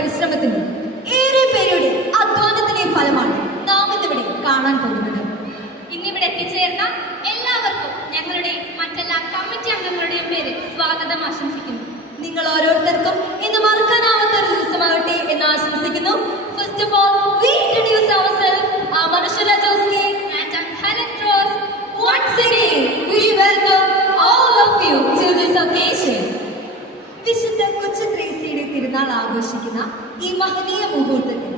പരിശ്രമത്തിന്റെയും ഏറെ പേരുടെ അധ്വാനത്തിന്റെയും ഫലമാണ് നാം ഇന്നിവിടെ കാണാൻ പോകുന്നത്. ഇന്നിവിടെ എത്തിച്ചേർന്ന എല്ലാവർക്കും ഞങ്ങളുടെ മറ്റെല്ലാ കമ്മിറ്റി അംഗങ്ങളുടെയും പേര് സ്വാഗതം ആശംസിക്കുന്നു. നിങ്ങൾ ഓരോരുത്തർക്കും ഇന്ന് മറക്കാനാവാത്ത ഒരു ദിവസമാകട്ടെ എന്ന് ആശംസിക്കുന്നു. First of all, we introduce ourselves. I'm Anushka Joshi And I'm Helen Rose. Once again, we welcome all of you to this occasion. വിശുദ്ധ കൊച്ചു ത്രേസ്യയുടെ തിരുനാൾ ആഘോഷിക്കുന്ന ഈ മഹനീയ മുഹൂർത്തത്തിൽ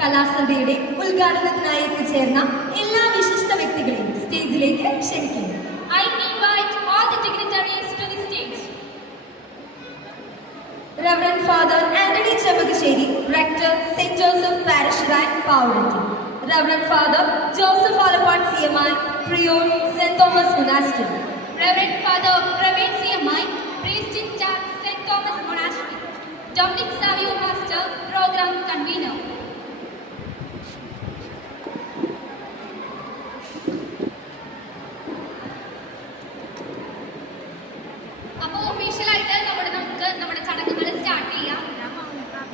കലാസന്ധ്യയുടെ ഉദ്ഘാടനത്തിനായി എത്തിച്ചേർന്ന എല്ലാ വിശിഷ്ട വ്യക്തികളെയും സ്റ്റേജിലേക്ക് ക്ഷണിക്കുന്നു. I invite all the dignitaries to the stage. Reverend Father Anthony Chemagasheri, Rector, St. Joseph Parish Ryan, Pavarati. Reverend Father Joseph Alapat CMI, Prior, St. Thomas Monastery. Reverend Father Praveen CMI, Priest in charge, St. Thomas Monastery. Dominic Savio Pastor, Program Convener. അപ്പോൾ ഒഫീഷ്യലായിട്ട് നമ്മുടെ ചടങ്ങുകൾ start ചെയ്യാം.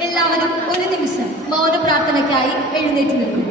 എല്ലാവരും ഒരു നിമിഷം മൗന പ്രാർത്ഥനയ്ക്കായി എഴുന്നേറ്റ് നിൽക്കും.